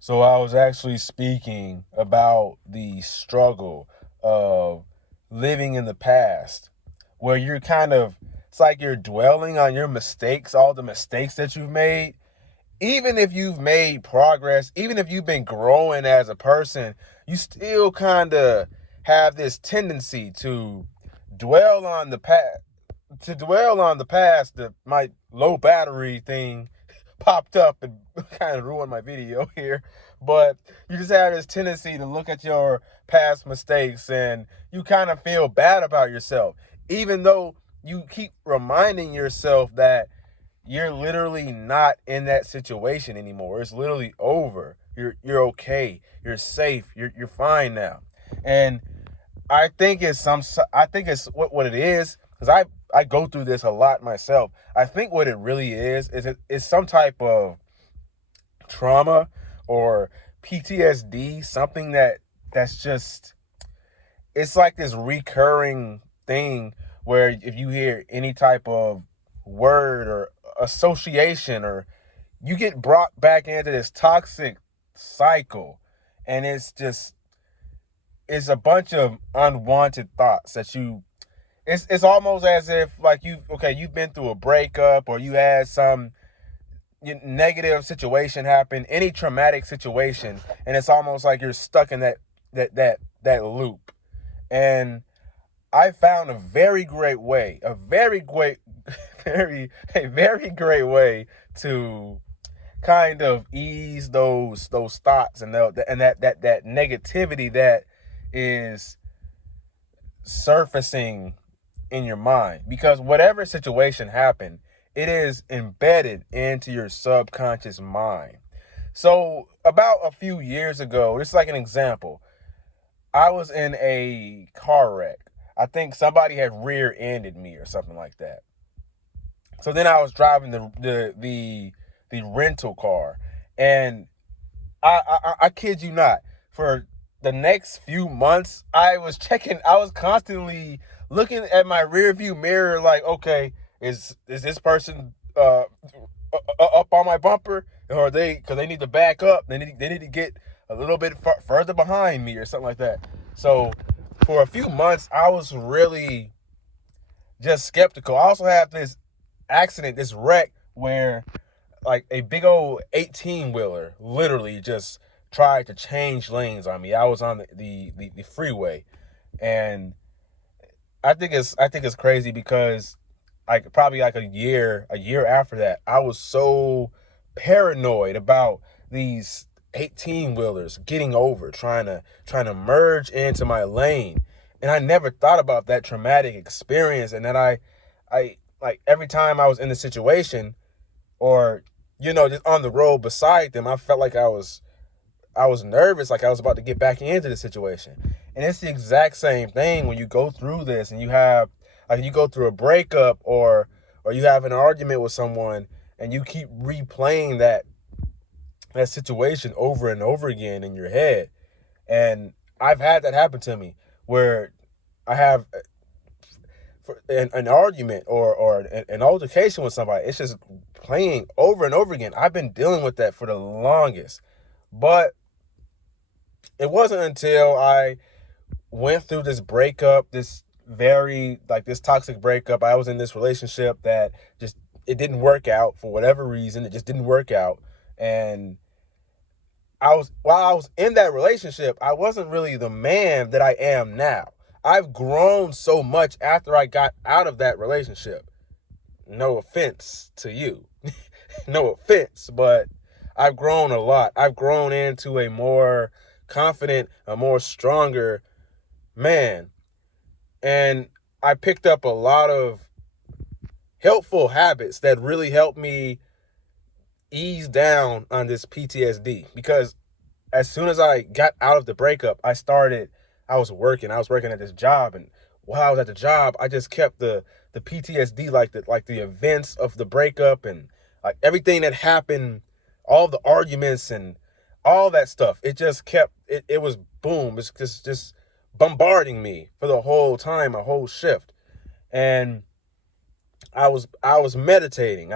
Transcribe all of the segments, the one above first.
So I was actually speaking about the struggle of living in the past, where you're it's like you're dwelling on your mistakes, all the mistakes that you've made. Even if you've made progress, even if you've been growing as a person, you still kind of have this tendency to dwell on the past, that my low battery thing popped up and kind of ruined my video here. But you just have this tendency to look at your past mistakes and you kind of feel bad about yourself, even though you keep reminding yourself that you're literally not in that situation anymore. It's literally over. You're okay. You're safe. You're fine now. And I think it's what it is, because I go through this a lot myself. I think what it really is some type of trauma or PTSD, something that's just, it's like this recurring thing where if you hear any type of word or association, or you get brought back into this toxic cycle, and it's a bunch of unwanted thoughts that you, it's almost as if like you've been through a breakup, or you had some negative situation happen, any traumatic situation, and it's almost like you're stuck in that loop. And I found a very great way, a very great way to kind of ease those thoughts and that negativity that is surfacing in your mind, because whatever situation happened, it is embedded into your subconscious mind. So about a few years ago, just like an example, I was in a car wreck. I think somebody had rear-ended me or something like that. So then I was driving the rental car, and I kid you not, for the next few months, I was constantly looking at my rear view mirror, like, okay, is this person up on my bumper, or are they, because they need to back up, they need to get a little bit further behind me or something like that. So for a few months, I was really just skeptical. I also had this wreck where like a big old 18 wheeler literally just tried to change lanes on me. I was on the freeway, and I think it's crazy because like probably like a year after that, I was so paranoid about these 18 wheelers getting over, trying to merge into my lane. And I never thought about that traumatic experience, and that I like every time I was in the situation, or just on the road beside them, I felt like I was nervous, like I was about to get back into the situation. And it's the exact same thing when you go through this, and you go through a breakup, or you have an argument with someone, and you keep replaying that situation over and over again in your head. And I've had that happen to me, where I have an argument, or an altercation with somebody. It's just playing over and over again. I've been dealing with that for the longest. But it wasn't until I went through this breakup, this toxic breakup. I was in this relationship that just, it didn't work out for whatever reason. It just didn't work out. And while I was in that relationship, I wasn't really the man that I am now. I've grown so much after I got out of that relationship. No offense to you. No offense, but I've grown a lot. I've grown into a more confident, a more stronger man. And I picked up a lot of helpful habits that really helped me ease down on this PTSD. Because as soon as I got out of the breakup, I was working at this job. And while I was at the job, I just kept the PTSD, like the events of the breakup, and like everything that happened, all the arguments and all that stuff. It just kept it was boom. It's just bombarding me for the whole time, a whole shift. And I was meditating.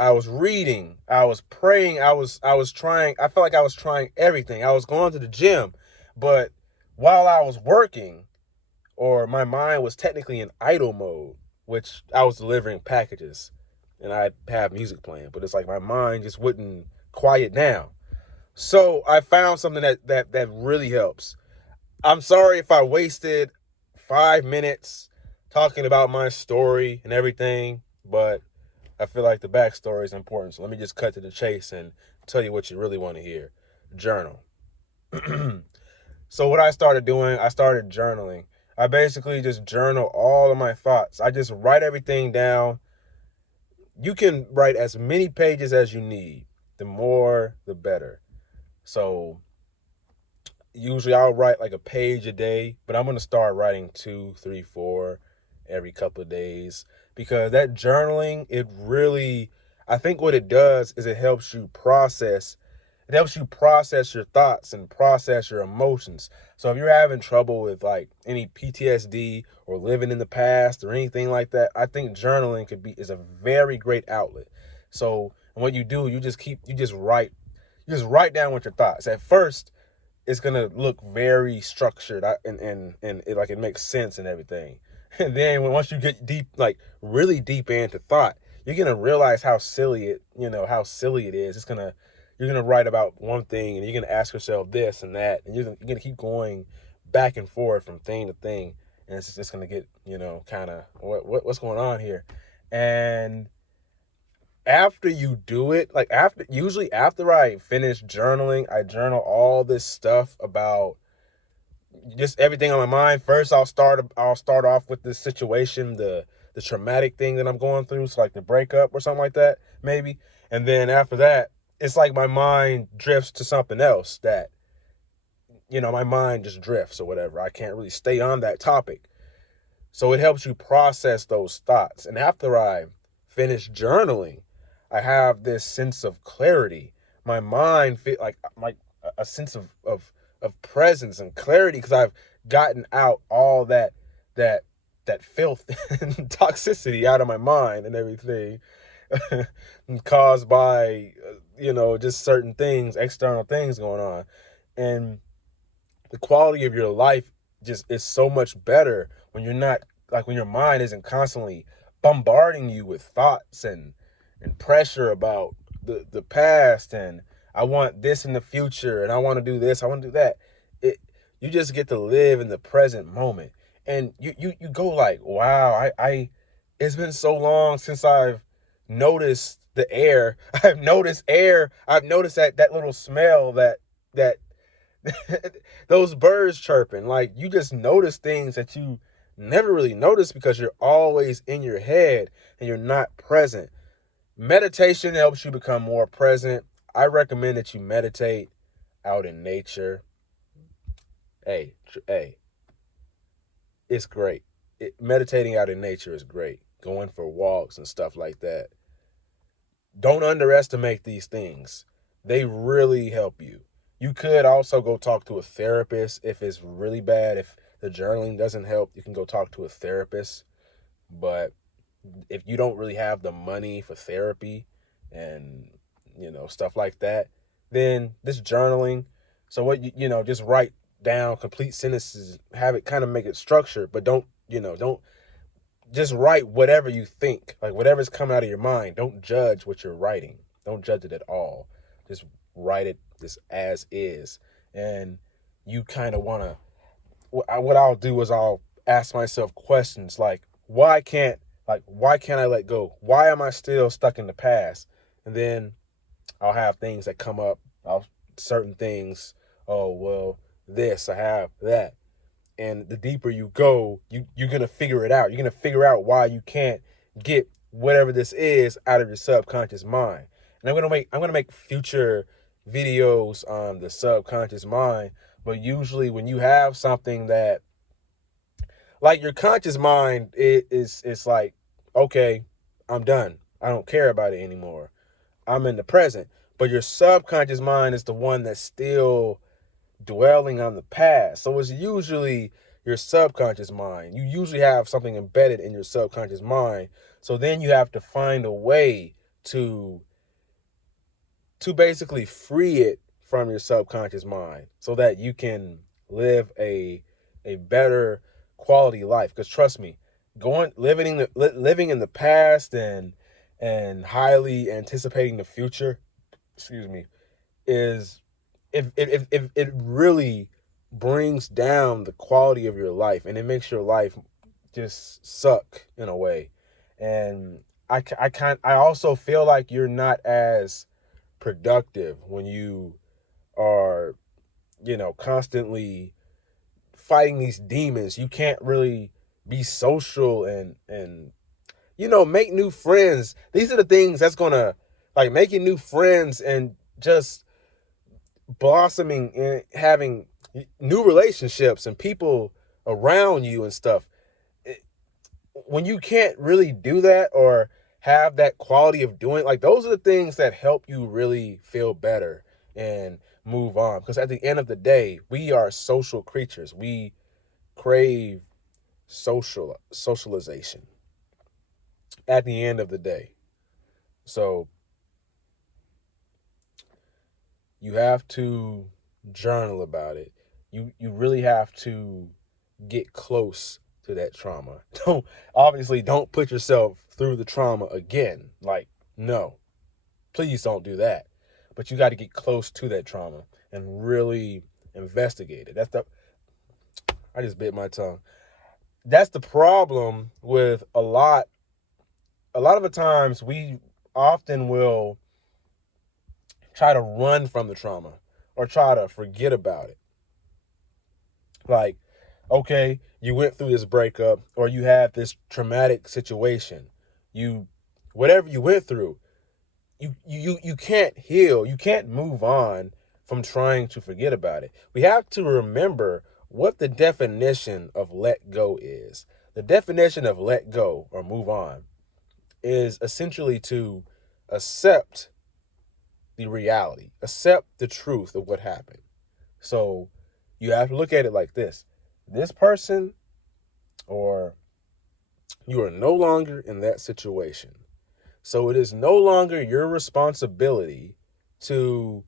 I was reading, I was praying, I was trying, I felt like I was trying everything. I was going to the gym, but while I was working, or my mind was technically in idle mode, which I was delivering packages and I have music playing, but it's like my mind just wouldn't quiet down. So I found something that really helps. I'm sorry if I wasted 5 minutes talking about my story and everything, but I feel like the backstory is important. So let me just cut to the chase and tell you what you really want to hear. Journal. So what I started doing, I started journaling. I basically just journal all of my thoughts. I just write everything down. You can write as many pages as you need. The more, the better. So usually I'll write like a page a day, but I'm going to start writing 2, 3, 4 every couple of days, because that journaling, it really, I think what it does is it helps you process your thoughts and process your emotions. So if you're having trouble with like any PTSD or living in the past or anything like that, I think journaling is a very great outlet. So what you do, you just write down what your thoughts. At first, it's gonna look very structured, and it, like, it makes sense and everything. And then once you get deep, like really deep into thought, you're gonna realize how silly it is. You're gonna write about one thing and you're gonna ask yourself this and that, and you're gonna keep going back and forth from thing to thing, and it's just gonna get kind of what's going on here. And after you do it, like usually after I finish journaling, I journal all this stuff about just everything on my mind. First, I'll start off with this situation, the traumatic thing that I'm going through, so like the breakup or something like that, maybe. And then after that, it's like my mind drifts to something else that my mind just drifts or whatever. I can't really stay on that topic. So it helps you process those thoughts. And after I finish journaling, I have this sense of clarity. My mind feel like a sense of presence and clarity, because I've gotten out all that filth and toxicity out of my mind and everything, caused by just certain things, external things going on. And the quality of your life just is so much better when you're not, like, when your mind isn't constantly bombarding you with thoughts and pressure about the past, and I want this in the future, and I want to do this, I want to do that. You just get to live in the present moment, and you go like, wow, I it's been so long since I've noticed the air. I've noticed that little smell, that those birds chirping. Like, you just notice things that you never really notice because you're always in your head and you're not present. Meditation helps you become more present. I recommend that you meditate out in nature. Hey, it's great. Meditating out in nature is great. Going for walks and stuff like that. Don't underestimate these things. They really help you. You could also go talk to a therapist if it's really bad. If the journaling doesn't help, you can go talk to a therapist. But if you don't really have the money for therapy and stuff like that, then this journaling. So what just write down complete sentences, have it kind of make it structured, but don't just write whatever you think, like whatever's coming out of your mind. Don't judge what you're writing. Don't judge it at all. Just write it just as is. And you kind of want to, what I'll do is I'll ask myself questions like, why can't I let go? Why am I still stuck in the past? And then I'll have things that come up, certain things. Oh, well, I have that. And the deeper you go, you're going to figure it out. You're going to figure out why you can't get whatever this is out of your subconscious mind. And I'm going to make future videos on the subconscious mind. But usually when you have something that, like, your conscious mind, it's like, okay, I'm done. I don't care about it anymore. I'm in the present. But your subconscious mind is the one that's still dwelling on the past. So it's usually your subconscious mind. You usually have something embedded in your subconscious mind. So then you have to find a way to basically free it from your subconscious mind so that you can live a better quality life. Because trust me, living in the past and highly anticipating the future, excuse me, is if it really brings down the quality of your life, and it makes your life just suck in a way. And I also feel like you're not as productive when you are, constantly fighting these demons. You can't really be social and make new friends. These are the things that's gonna, like, making new friends and just blossoming and having new relationships and people around you and stuff. When you can't really do that or have that quality of doing, like, those are the things that help you really feel better and move on. Because at the end of the day, we are social creatures. We crave socialization at the end of the day. So you have to journal about it. You really have to get close to that trauma. Don't put yourself through the trauma again. Like, no. Please don't do that. But you got to get close to that trauma and really investigate it. I just bit my tongue. That's the problem with a lot of the times we often will try to run from the trauma or try to forget about it. Like, okay, you went through this breakup or you had this traumatic situation. Whatever you went through, you can't heal. You can't move on from trying to forget about it. We have to remember what the definition of let go is. The definition of let go or move on is essentially to accept the reality, accept the truth of what happened. So you have to look at it like this. This person, or you are no longer in that situation. So it is no longer your responsibility to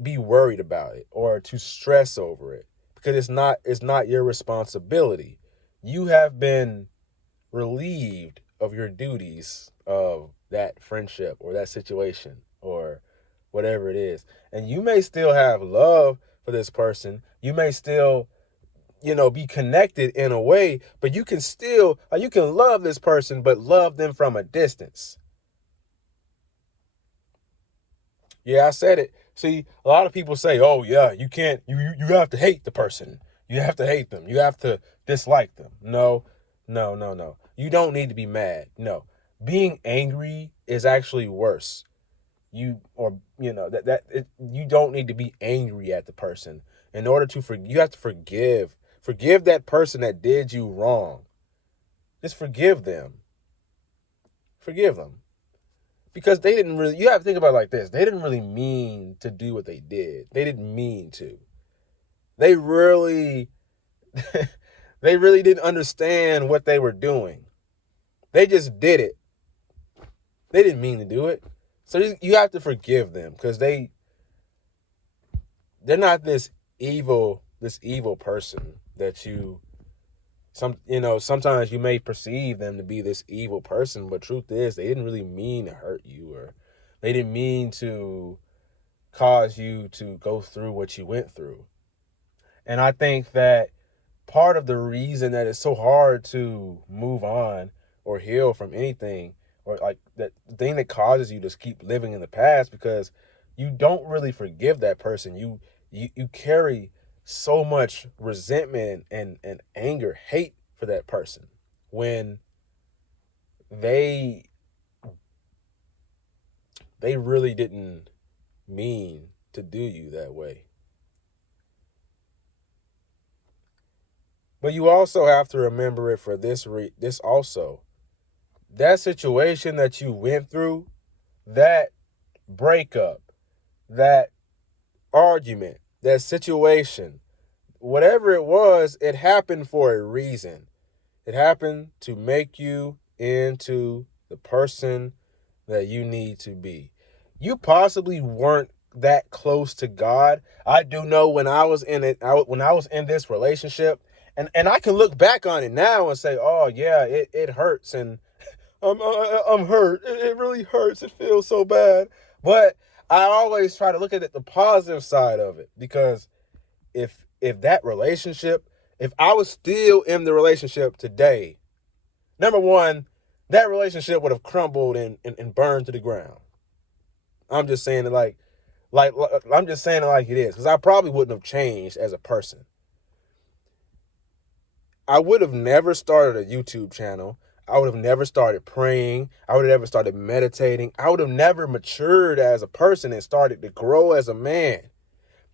be worried about it or to stress over it, because it's not your responsibility. You have been relieved of your duties of that friendship or that situation or whatever it is. And you may still have love for this person. You may still, be connected in a way, but you can still, you can love this person, but love them from a distance. Yeah, I said it. See, a lot of people say, "Oh, yeah, you can't. You have to hate the person. You have to hate them. You have to dislike them." No, no, no, no. You don't need to be mad. No, being angry is actually worse. You don't need to be angry at the person. In order to you have to forgive that person that did you wrong. Just forgive them. Forgive them. Because they didn't really, you have to think about it like this. They didn't really mean to do what they did. They didn't mean to. They really, they really didn't understand what they were doing. They just did it. They didn't mean to do it. So you have to forgive them because they're not this evil person that sometimes you may perceive them to be this evil person, but truth is they didn't really mean to hurt you, or they didn't mean to cause you to go through what you went through. And I think that part of the reason that it's so hard to move on or heal from anything, or like that thing that causes you to keep living in the past, because you don't really forgive that person. You carry so much resentment and anger, hate for that person when they really didn't mean to do you that way. But you also have to remember it for this also. That situation that you went through, that breakup, that argument, that situation, whatever it was, it happened for a reason. It happened to make you into the person that you need to be. You possibly weren't that close to God. I do know when I was in it, when I was in this relationship, and I can look back on it now and say, oh yeah, it hurts, and I'm hurt. It really hurts. It feels so bad. But I always try to look at it, the positive side of it, because if that relationship, if I was still in the relationship today, number one, that relationship would have crumbled and burned to the ground. I'm just saying it like I'm just saying it like it is, because I probably wouldn't have changed as a person. I would have never started a YouTube channel. I would have never started praying. I would have never started meditating. I would have never matured as a person and started to grow as a man.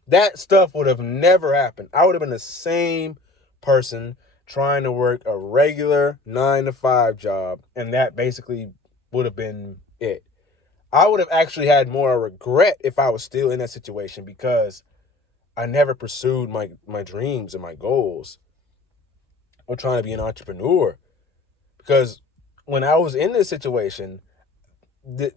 That stuff would have never happened. I would have been the same person trying to work a regular 9 to 5 job, and that basically would have been it. I would have actually had more regret if I was still in that situation, because I never pursued my dreams and my goals, or trying to be an entrepreneur. Because when I was in this situation, I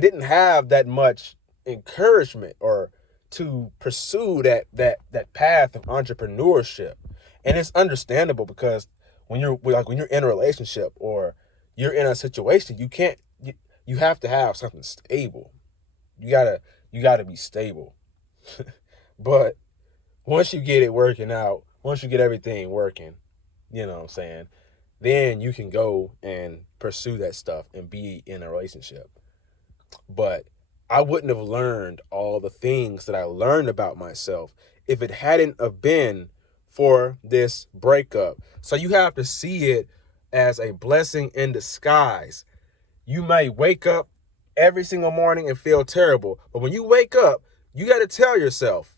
didn't have that much encouragement or to pursue that path of entrepreneurship. And it's understandable, because when you're in a relationship or you're in a situation, you have to have something stable. You gotta be stable. But once you get it working out, once you get everything working, you know what I'm saying, then you can go and pursue that stuff and be in a relationship. But I wouldn't have learned all the things that I learned about myself if it hadn't have been for this breakup. So you have to see it as a blessing in disguise. You may wake up every single morning and feel terrible, but when you wake up, you got to tell yourself,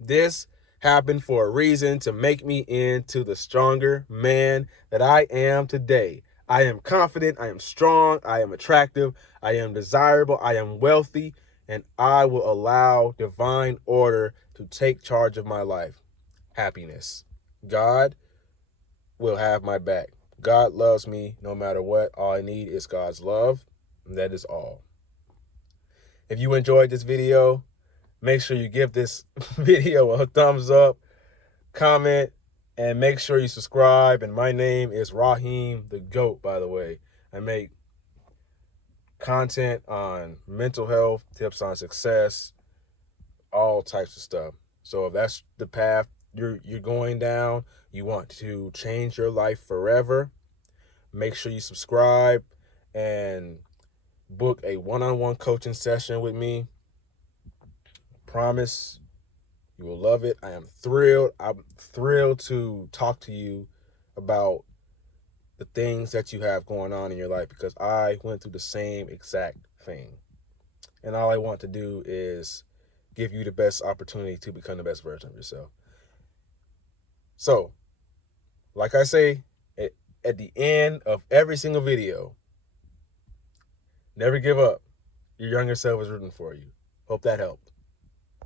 this happened for a reason, to make me into the stronger man that I am today. I am confident, I am strong, I am attractive, I am desirable, I am wealthy, and I will allow divine order to take charge of my life. Happiness. God will have my back. God loves me no matter what. All I need is God's love, and that is all. If you enjoyed this video, make sure you give this video a thumbs up, comment, and make sure you subscribe. And my name is Raheem the GOAT, by the way. I make content on mental health, tips on success, all types of stuff. So if that's the path you're going down, you want to change your life forever, make sure you subscribe and book a one-on-one coaching session with me. Promise you will love it. I am thrilled. I'm thrilled to talk to you about the things that you have going on in your life, because I went through the same exact thing. And all I want to do is give you the best opportunity to become the best version of yourself. So, like I say, at the end of every single video, never give up. Your younger self is rooting for you. Hope that helped.